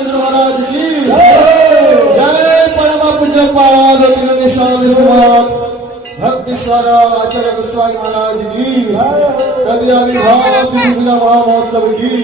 स्वामी महाराज की जय परम पूज्य पाद निशान भक्ति स्वारा आचार्य गोस्वामी महाराज की तदया विभाग महोत्सव की